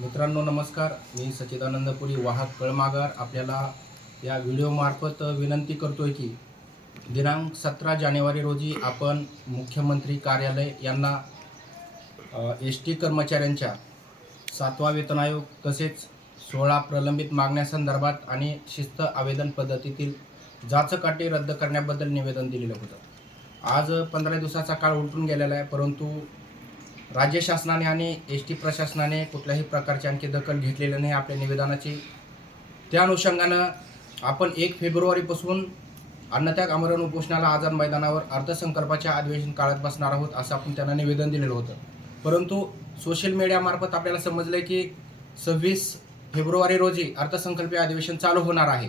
मित्रांनो नमस्कार. मी सच्चिदानंदपुरी वाहक कळमागार आपल्याला या व्हिडिओमार्फत विनंती करतो आहे की दिनांक सतरा जानेवारी रोजी आपण मुख्यमंत्री कार्यालय यांना एस टी कर्मचाऱ्यांच्या सातवा वेतन आयोग तसेच सोळा प्रलंबित मागण्यासंदर्भात आणि शिस्त आवेदन पद्धतीतील जाचकाटे रद्द करण्याबद्दल निवेदन दिलेलं होतं. आज पंधरा दिवसाचा काळ उलटून गेलेला आहे परंतु राज्य शासनाने आणि एस टी प्रशासनाने कुठल्याही प्रकारची आणखी दखल घेतलेली नाही आपल्या निवेदनाची. त्या अनुषंगानं आपण एक फेब्रुवारीपासून अन्नत्याग आमरण उपोषणाला आझाद मैदानावर अर्थसंकल्पाच्या अधिवेशन काळात बसणार आहोत असं आपण त्यांना निवेदन दिलेलं होतं. परंतु सोशल मीडियामार्फत आपल्याला समजलं की सव्वीस फेब्रुवारी रोजी अर्थसंकल्पीय अधिवेशन चालू होणार आहे.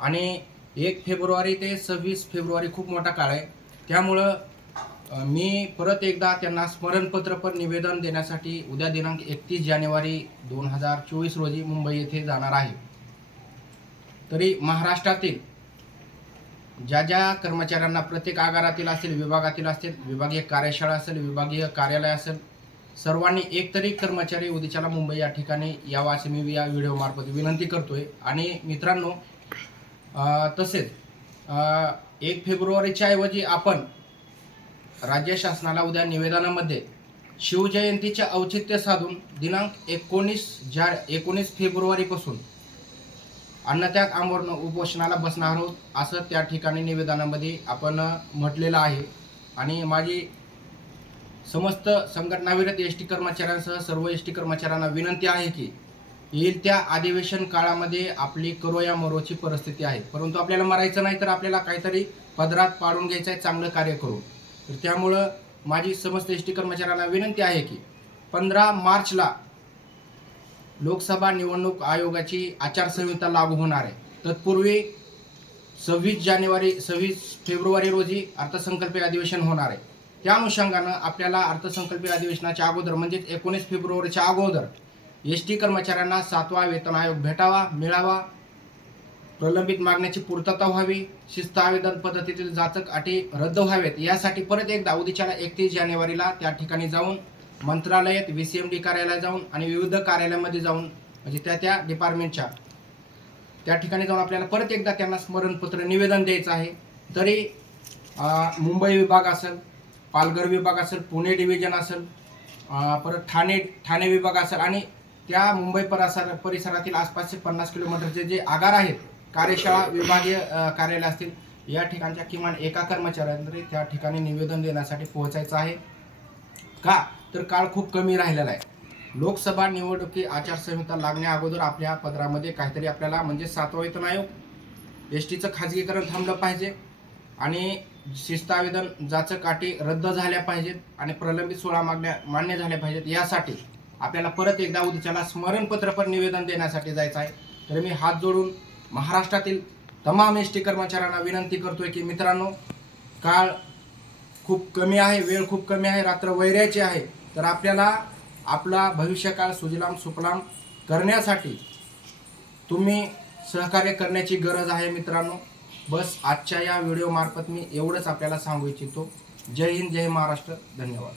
आणि एक फेब्रुवारी ते सव्वीस फेब्रुवारी खूप मोठा काळ आहे. त्यामुळं मी परत एकदा त्यांना स्मरणपत्र पण निवेदन देण्यासाठी उद्या दिनांक एकतीस जानेवारी दोन हजार चोवीस रोजी मुंबई येथे जाणार आहे. तरी महाराष्ट्रातील ज्या ज्या कर्मचाऱ्यांना प्रत्येक आगारातील असेल विभागातील असतील विभागीय कार्यशाळा असेल विभागीय कार्यालय असेल सर्वांनी एक तरी कर्मचारी उद्याच्याला मुंबई या ठिकाणी यावा असे मी या व्हिडिओमार्फत विनंती करतोय. आणि मित्रांनो तसेच एक फेब्रुवारीच्या ऐवजी आपण राज्य शासनाला उद्या निवेदनामध्ये शिवजयंतीचे औचित्य साधून दिनांक एकोणीस जा एकोणीस फेब्रुवारीपासून अन्नत्याग आमरण उपोषणाला बसणार आहोत असं त्या ठिकाणी निवेदनामध्ये आपण म्हटलेलं आहे. आणि माझी समस्त संघटनाविरत एस टी कर्मचाऱ्यांसह सर्व एस टी कर्मचाऱ्यांना विनंती आहे की येईल त्या अधिवेशन काळामध्ये आपली करो या मरोची परिस्थिती आहे. परंतु आपल्याला मरायचं नाही तर आपल्याला काहीतरी पदरात पाडून घ्यायचं आहे चांगलं कार्य करू तर त्यामुळं माझी समस्त एस टी कर्मचाऱ्यांना विनंती आहे की पंधरा मार्चला लोकसभा निवडणूक आयोगाची आचारसंहिता लागू होणार आहे. तत्पूर्वी सव्वीस जानेवारी सव्वीस फेब्रुवारी रोजी अर्थसंकल्पीय अधिवेशन होणार आहे. त्या अनुषंगानं आपल्याला अर्थसंकल्पीय अधिवेशनाच्या अगोदर म्हणजेच एकोणीस फेब्रुवारीच्या अगोदर एस टी कर्मचाऱ्यांना सातवा वेतन आयोग भेटावा मिळावा. प्रलंबित मागण्याची पूर्तता व्हावी शिस्त आवेदन पद्धतीतील जाचक अटी रद्द व्हावेत. यासाठी परत एकदा उदीच्याला एकतीस जानेवारीला त्या ठिकाणी जाऊन मंत्रालयात व्ही सी एम डी कार्यालयात जाऊन आणि विविध कार्यालयामध्ये जाऊन म्हणजे त्या त्या डिपार्टमेंटच्या त्या ठिकाणी जाऊन आपल्याला परत एकदा त्यांना स्मरणपत्र निवेदन द्यायचं आहे. तरी मुंबई विभाग असेल पालघर विभाग असेल पुणे डिव्हिजन असेल परत ठाणे ठाणे विभाग असेल आणि त्या मुंबई परिसर परिसरातील आसपासचे पन्नास किलोमीटरचे जे आगार आहेत कार्यशाळा विभागीय कार्यालय असतील या ठिकाणच्या किमान एका कर्मचाऱ्यांनी त्या ठिकाणी निवेदन देण्यासाठी पोहोचायचं आहे. का? तर काळ खूप कमी राहिलेला आहे. लोकसभा निवडणुकी आचारसंहिता लागण्या अगोदर आपल्या पदरामध्ये काहीतरी आपल्याला म्हणजे सातवा वेतन आयोग एस टीचं खाजगीकरण थांबलं पाहिजे आणि शिस्तावेदन आवेदन रद्द झाल्या पाहिजेत आणि प्रलंबित सोळा मागण्या मान्य झाल्या पाहिजेत. यासाठी आपल्याला परत एकदा उद्याच्याला स्मरणपत्र पण निवेदन देण्यासाठी जायचं आहे. तर मी हात जोडून महाराष्ट्रातील तमाम एस टी कर्मचाऱ्यांना विनंती करतोय की मित्रांनो काळ खूप कमी आहे वेळ खूप कमी आहे रात्र वैऱ्याची आहे तर आपल्याला आपला भविष्यकाळ सुजलाम सुफलाम करण्यासाठी तुम्ही सहकार्य करण्याची गरज आहे मित्रांनो. बस आजच्या या व्हिडिओमार्फत मी एवढंच आपल्याला सांगू इच्छितो. जय हिंद जय महाराष्ट्र. धन्यवाद.